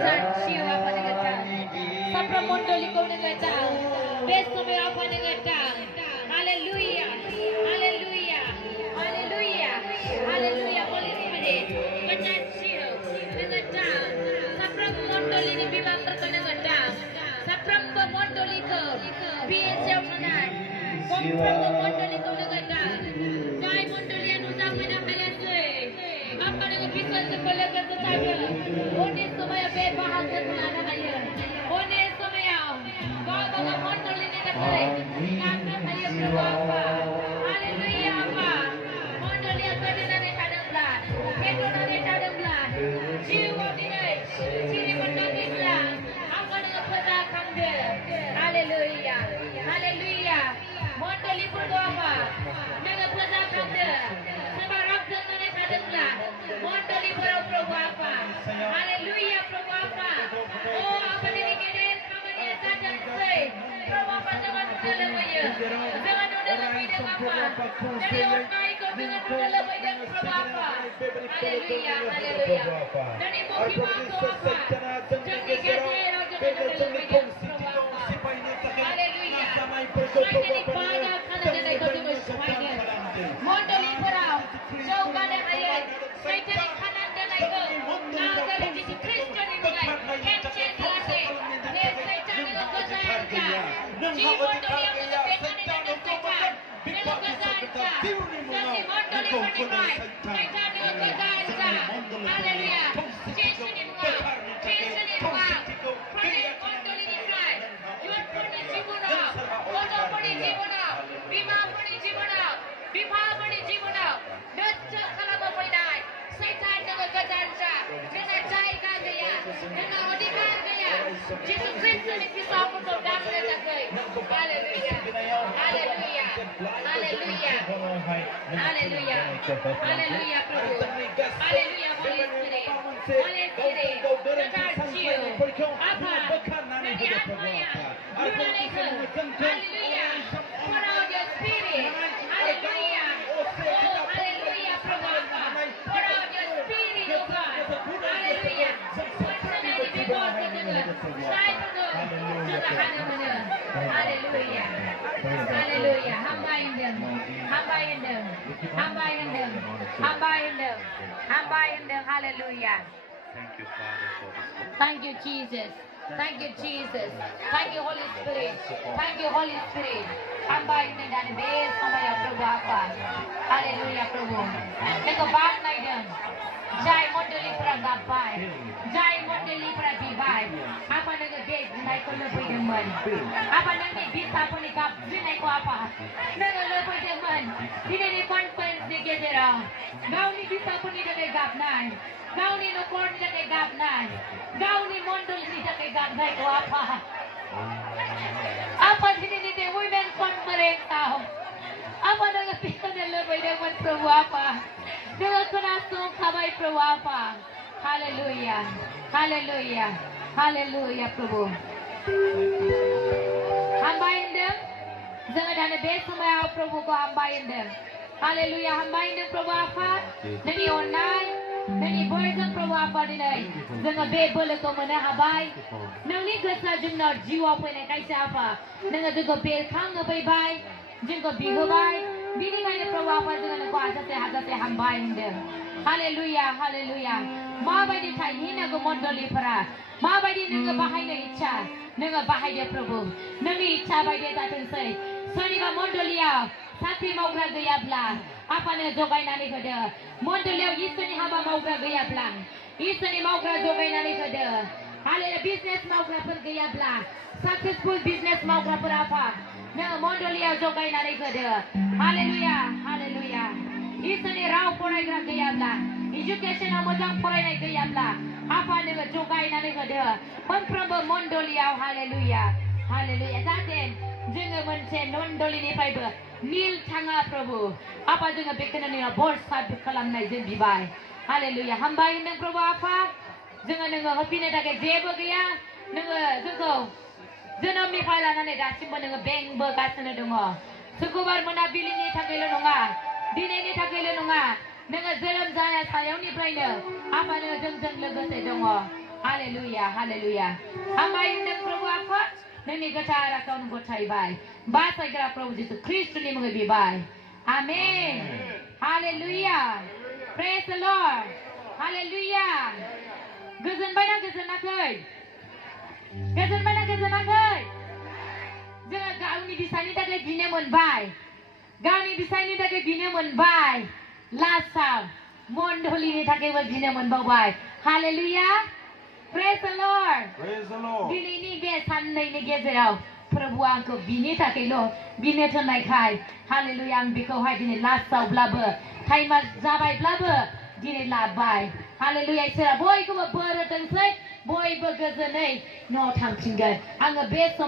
kejar ciu apa dengan dang. Sapra mondoli kau dengan dang. Besok apa dengan dang. Haleluya, haleluya, haleluya, haleluya. Holy Spirit, kejar ciu dengan dang. Sapra mondoli ini bimbang dengan dang. Sapra mondoli kau girjapwrni. Sapra mondoli kau dengan dang. Jai mondoli anu zaman apa lagi? Apa dengan pisau sekolah kerja saja? Oni semua berbahasa mana kaya? Oni semua bawa mondolini nakari. Kata saya berapa? Haleluya apa? Mondoli apa di dalam kadang belah? Itu dalam kadang belah. Jiwa ini, ciri mondoli belah. Apa dengan pedagang dia? Haleluya, haleluya. Mondoli berapa? Dengan pedagang dia. Sebarang dengan kadang belah. Mondoli berapa? Haleluya berapa? Oh apa ini kini? Kamu dia saja say. Berapa jangan udah lebih ya? Jangan udah lebih dengan apa? Jadi orang ikut dengan udah lebih dengan berapa? Haleluya, haleluya. Dan ibu kita apa? Jangan dikatakan jangan udah lebih dengan berapa? Haleluya. Saya jadi banyak karena dia ikut dengan semuanya. Mondoli berapa? Jauh pada ayat. Saya jadi kanan dan ikut. Nah dari sisi Kristen ini mulai. Kecil kelasnya. Dia saya jadi kesayangan. Jiwa mondoli yang mengebekan dengan setan. Dengan kesayangan. Jadi mondoli berdamai. Saya jadi kesayangan. Haleluya. Yesus ini mulai. Yesus ini mulai. Pergi mondoli ini mulai. Jual puni jiwana. Kodoh puni jiwana. Bima puni jiwana. Bima puni jiwana. Desa kalau berpindah. Setan dengan kesayangan. Dengan jaya gaya. Dengan odikah gaya. Yesus Kristus ini bisa untuk dapat terjadi. Haleluya. Haleluya. Haleluya. Haleluya. Haleluya Prabhu. Haleluya Holy Spirit. Holy Spirit. Kejar ciu. Apa? Ini apa ya? Haleluya. Pour out your spirit. Haleluya. Oh haleluya Prabhu apa? Pour out your spirit oh God. Haleluya. Suasana ini bebas saja. Saya penuh. Sudah ada mana? Haleluya. Haleluya. Hamba yang dem. Hamba yang dem. Hamba yang dem. Hamba yang dem. Hamba yang dem. Haleluya. Thank you, Father, for this. Thank you, Jesus. Thank you, Jesus. Thank you, Holy Spirit. Thank you, Holy Spirit. Hamba ini dan best sama ya Prabhu apa? Haleluya Prabhu. Eko bang na idem. Jai mondoli pragapai. Jai mondoli prabibai. Apa dengan best naik ko lebih demen. Apa dengan bisa pun ikap naik ko apa? Dengan lebih demen. Ini di conference di Gedera. Gaoni bisa pun ini dari gaoni. Gaoni no korn dari gaoni. Gaoni mondoli dari gaoni ko apa? Apa sini ni women conference tau? Apa dengan bisa lebih demen Prabhu apa? Dengan kerasung kabai Prabhu apa? Haleluya, haleluya, haleluya Prabhu. Hamba indem, jangan dana besu maya Prabhu ko hamba indem. Haleluya, hamba indem Prabhu apa? Nani online, nani boyzang Prabhu apa dinai? Jangan bebel ko mana habai. Nani gasa jumna jiwa pun nekai siapa? Nanga juga belkang ngabai bai, juga bigo bai. Bini kaya Prabhu apa jangan ko asate hamba indem. Haleluya, haleluya. Mabadi taihina ko mondoli para. Mabadi nanga bahay na icha. Nanga bahay dia Prabhu. Nanga icha bahay dia tatang say. Sani ka mondoliya. Sati maugra gaya bla. Apa nanga jogay nani kada. Mondoliya isani haba maugra gaya bla. Isani maugra jogay nani kada. Haleluya business maugra per gaya bla. Successful business maugra per apa. Nanga mondoliya jogay nani kada. Haleluya, haleluya. Isani rau porai gaya bla. Education amojang porai na gaya bla. Apa nanga jogay nani kada. Prabhu mondoliya haleluya. Haleluya. Zaten jangan mencen mondolini fiber. Nil tanga Prabhu. Apa jangan bikin ni bors sab kalamnai jen bibai. Haleluya. Hamba yang Prabhu apa? Jangan nanga hopi na daga jebo gaya. Nanga jengko. Jangan mi file na dah simpan nanga bank berkas na dungo. Sukubar menabili ni thakelo nunga. Dine ni thakelo nunga. Nanga zalam zaya sayang ni praina. Apa nanga jeng lega se dungo. Haleluya, haleluya. Hamba yang Prabhu apa? Nani kata kau nubutai bay. Bahasa kira Prabhu Yesus Kristus ni mengabi bay. Amen. Haleluya. Praise the Lord. Haleluya. Gazan bay na gazan nakai. Gazan bay na gazan nakai. Jangan gaoni bisa ni tak lagi bina monbay. Gaoni bisa ni tak lagi bina monbay. Lasam. Mondolini tak lagi bina monbay. Haleluya. Praise the Lord. Praise the Lord. Bini ni be san nei ni gezerau. Prabhu angko bini tak lo. Bini tu naik kai. Haleluya ang biko hai bini lasau blabber. Hai mas zabai blabber. Bini labai. Haleluya isera boy ko beratang sai. Boy bergezenai. No tang tinggal. Ang best